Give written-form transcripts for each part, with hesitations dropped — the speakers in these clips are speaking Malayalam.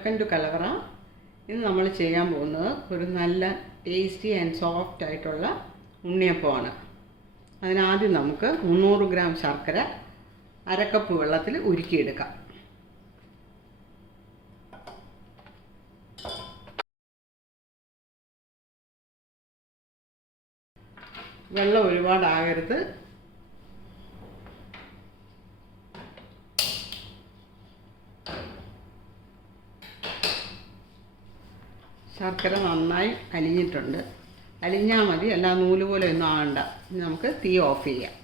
വെൽക്കം ടു കലവറ. ഇന്ന് നമ്മൾ ചെയ്യാൻ പോകുന്നത് ഒരു നല്ല ടേസ്റ്റി ആൻഡ് സോഫ്റ്റ് ആയിട്ടുള്ള ഉണ്ണിയപ്പമാണ്. അതിനാദ്യം നമുക്ക് 300 ഗ്രാം ശർക്കര അരക്കപ്പ് വെള്ളത്തിൽ ഉരുക്കിയെടുക്കാം. വെള്ളം ഒരുപാടാകരുത്. ശർക്കര നന്നായി അലിഞ്ഞിട്ടുണ്ട്. അലിഞ്ഞാൽ മതി, അല്ല നൂല് പോലെ ഒന്നും ആകണ്ട. ഇനി നമുക്ക് തീ ഓഫ് ചെയ്യാം.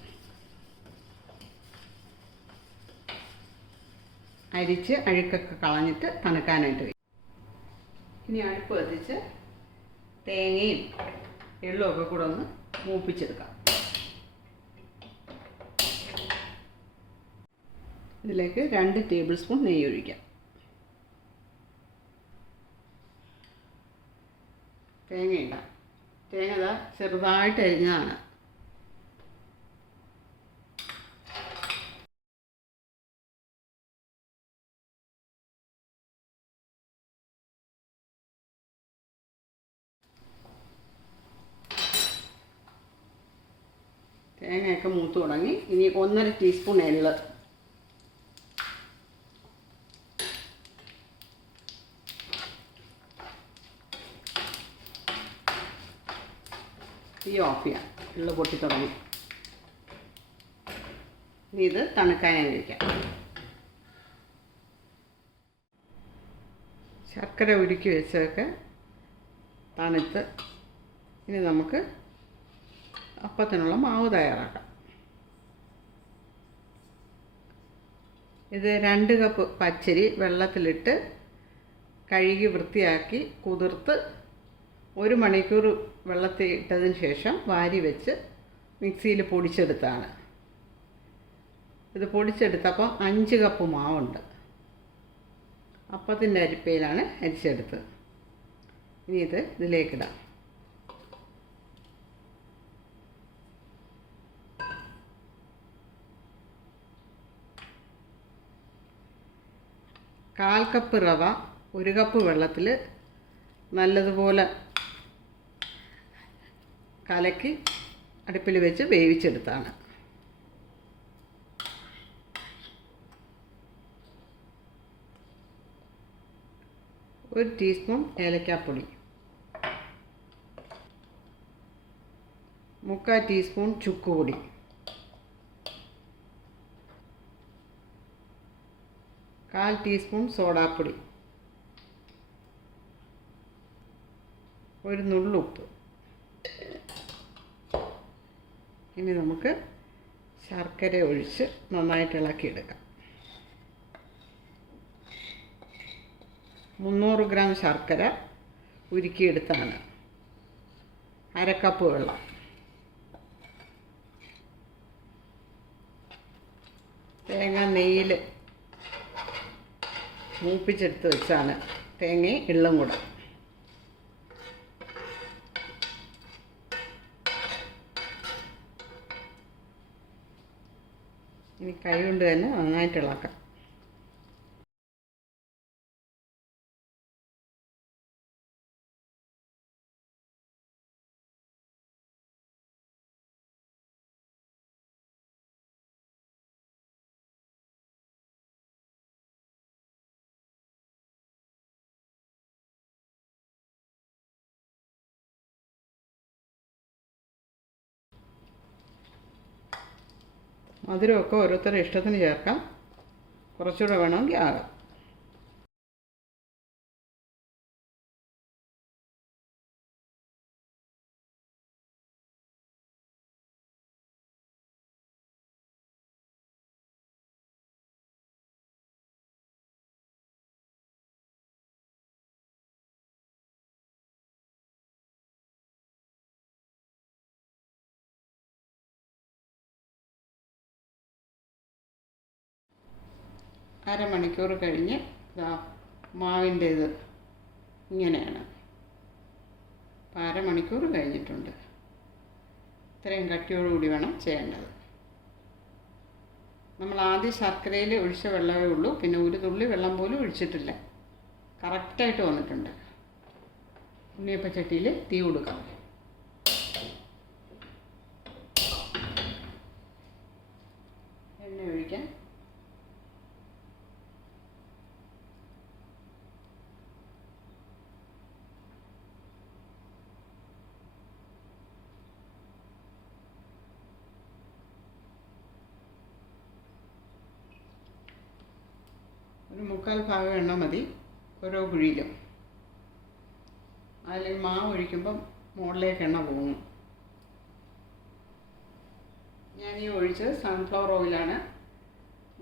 അരിച്ച് അഴുക്കൊക്കെ കളഞ്ഞിട്ട് തണുക്കാനായിട്ട് വയ്ക്കും. ഇനി അടുപ്പ് കത്തിച്ച് തേങ്ങയും എള്ളുമൊക്കെ കൂടെ ഒന്ന് മൂപ്പിച്ചെടുക്കാം. ഇതിലേക്ക് 2 ടേബിൾ സ്പൂൺ നെയ്യ് ഒഴിക്കാം. തേങ്ങയിടാം. തേങ്ങ ചെറുതായിട്ട് അരിഞ്ഞതാണ്. തേങ്ങയൊക്കെ മൂത്ത് തുടങ്ങി. ഇനി 1.5 ടീസ്പൂൺ എള്ള്, തീ ഓഫ് ചെയ്യാം. എള്ള് പൊട്ടി തുടങ്ങി. ഇനി ഇത് തണുക്കാനായി വയ്ക്കാം. ശർക്കര ഉരുക്കി വെച്ചതൊക്കെ തണുത്ത് ഇനി നമുക്ക് അപ്പത്തിനുള്ള മാവ് തയ്യാറാക്കാം. ഇത് 2 കപ്പ് പച്ചരി വെള്ളത്തിലിട്ട് കഴുകി വൃത്തിയാക്കി കുതിർത്ത് 1 മണിക്കൂർ വെള്ളത്തിൽ ഇട്ടതിന് ശേഷം വാരി വെച്ച് മിക്സിയിൽ പൊടിച്ചെടുത്താണ്. ഇത് പൊടിച്ചെടുത്തപ്പോൾ 5 കപ്പ് മാവുണ്ട്. അപ്പത്തിൻ്റെ അരിപ്പയിലാണ് അരിച്ചെടുത്തത്. ഇനി ഇത് ഇതിലേക്കിടാം. കാൽ കപ്പ് റവ 1 കപ്പ് വെള്ളത്തിൽ നല്ലതുപോലെ കലക്കി അടുപ്പിൽ വെച്ച് വേവിച്ചെടുത്താണ്. ഒരു ടീസ്പൂൺ ഏലക്കാപ്പൊടി, 3/4 ടീസ്പൂൺ ചുക്കുപൊടി, 1/4 ടീസ്പൂൺ സോഡാപ്പൊടി, ഒരു നുള്ളുപ്പ്. ഇനി നമുക്ക് ശർക്കര ഒഴിച്ച് നന്നായിട്ട് ഇളക്കിയെടുക്കാം. 300 ഗ്രാം ശർക്കര ഉരുക്കിയെടുത്താണ്. 1/2 കപ്പ് വെള്ളം, തേങ്ങ നെയ്യിൽ മൂപ്പിച്ചെടുത്ത് വെച്ചാണ്. തേങ്ങയും എള്ളും കൂടെ. ഇനി കൈ കൊണ്ട് തന്നെ നന്നായിട്ട് ഇളക്കാം. മധുരമൊക്കെ ഓരോരുത്തരുടെ ഇഷ്ടത്തിന് ചേർക്കാം. കുറച്ചുകൂടെ വേണമെങ്കിൽ ആകാം. അരമണിക്കൂർ കഴിഞ്ഞ് മാവിൻ്റെ ഇത് ഇങ്ങനെയാണ്. അപ്പോൾ അരമണിക്കൂർ കഴിഞ്ഞിട്ടുണ്ട്. ഇത്രയും കട്ടിയോടുകൂടി വേണം ചെയ്യേണ്ടത്. നമ്മൾ ആദ്യം ശർക്കരയിൽ ഒഴിച്ച വെള്ളമേ ഉള്ളൂ, പിന്നെ ഒരു തുള്ളി വെള്ളം പോലും ഒഴിച്ചിട്ടില്ല. കറക്റ്റായിട്ട് വന്നിട്ടുണ്ട്. ഉണ്ണിയപ്പച്ചട്ടിയിൽ തീ കൊടുക്കാം. എണ്ണ ഒഴിക്കാം. ഒരു 3/4 ഭാഗം എണ്ണ മതി ഓരോ കുഴിയിലും. അതിൽ മാവ് ഒഴിക്കുമ്പം മുകളിലേക്ക് എണ്ണ പോകും. ഞാൻ ഈ ഒഴിച്ചത് സൺഫ്ലവർ ഓയിലാണ്.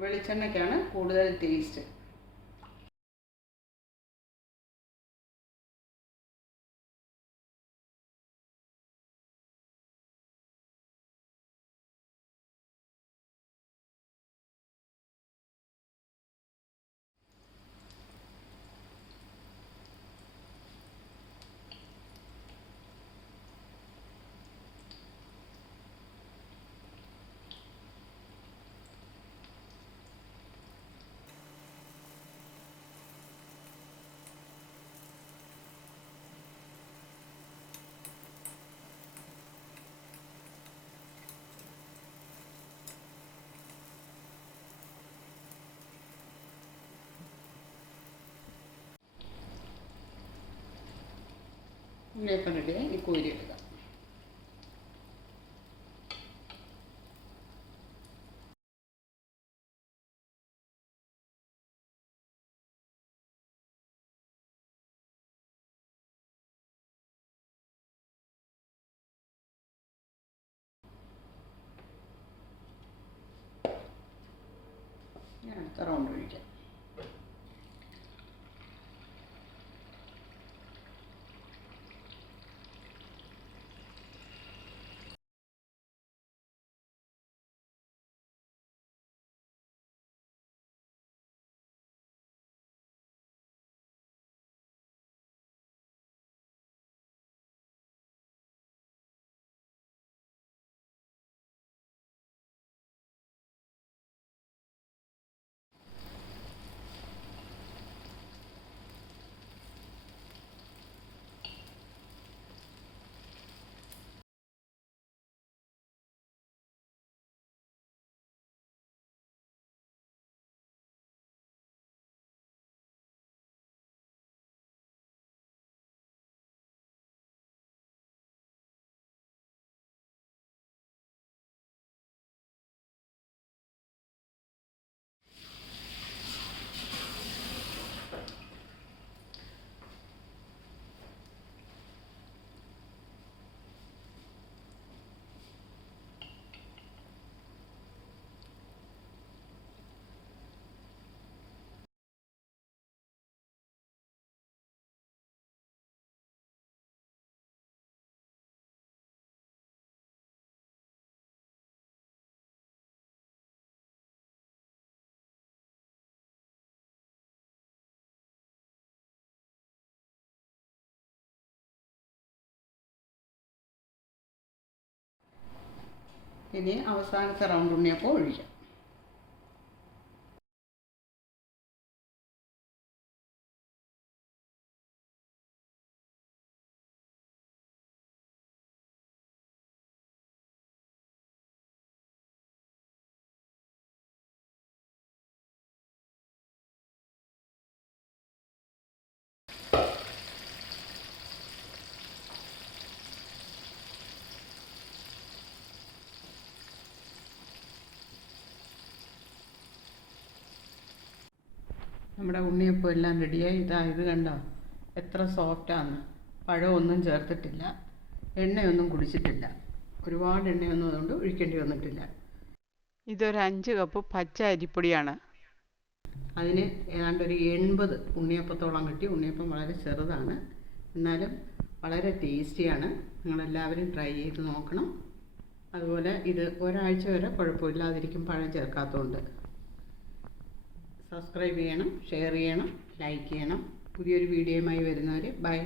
വെളിച്ചെണ്ണയ്ക്കാണ് കൂടുതൽ ടേസ്റ്റ്. ഉണ്ണിയപ്പം റെഡിയായി. ഈ കോരി എടുക്കുക. ഞാൻ അടുത്ത റൗണ്ട് ഒഴിക്കാം. ഇനി അവസാനത്തെ റൗണ്ട് ഉണ്ണിയപ്പം ഒഴിക്കാം. നമ്മുടെ ഉണ്ണിയപ്പം എല്ലാം റെഡിയായി. ഇത് കണ്ടോ എത്ര സോഫ്റ്റാണ്. പഴമൊന്നും ചേർത്തിട്ടില്ല, എണ്ണയൊന്നും കുടിച്ചിട്ടില്ല. ഒരുപാട് എണ്ണയൊന്നും അതുകൊണ്ട് ഒഴിക്കേണ്ടി വന്നിട്ടില്ല. ഇതൊരു 5 കപ്പ് പച്ച അരിപ്പൊടിയാണ്. അതിന് ഏതാണ്ട് ഒരു 80 ഉണ്ണിയപ്പത്തോളം കിട്ടി. ഉണ്ണിയപ്പം വളരെ ചെറുതാണ്, എന്നാലും വളരെ ടേസ്റ്റിയാണ്. നിങ്ങളെല്ലാവരും ട്രൈ ചെയ്ത് നോക്കണം. അതുപോലെ ഇത് ഒരാഴ്ച വരെ കുഴപ്പമില്ലാതിരിക്കും, പഴം ചേർക്കാത്തതുകൊണ്ട്. സബ്സ്ക്രൈബ് ചെയ്യണം, ഷെയർ ചെയ്യണം, ലൈക്ക് ചെയ്യണം. പുതിയൊരു വീഡിയോയുമായി വരുന്നവരെ ബൈ.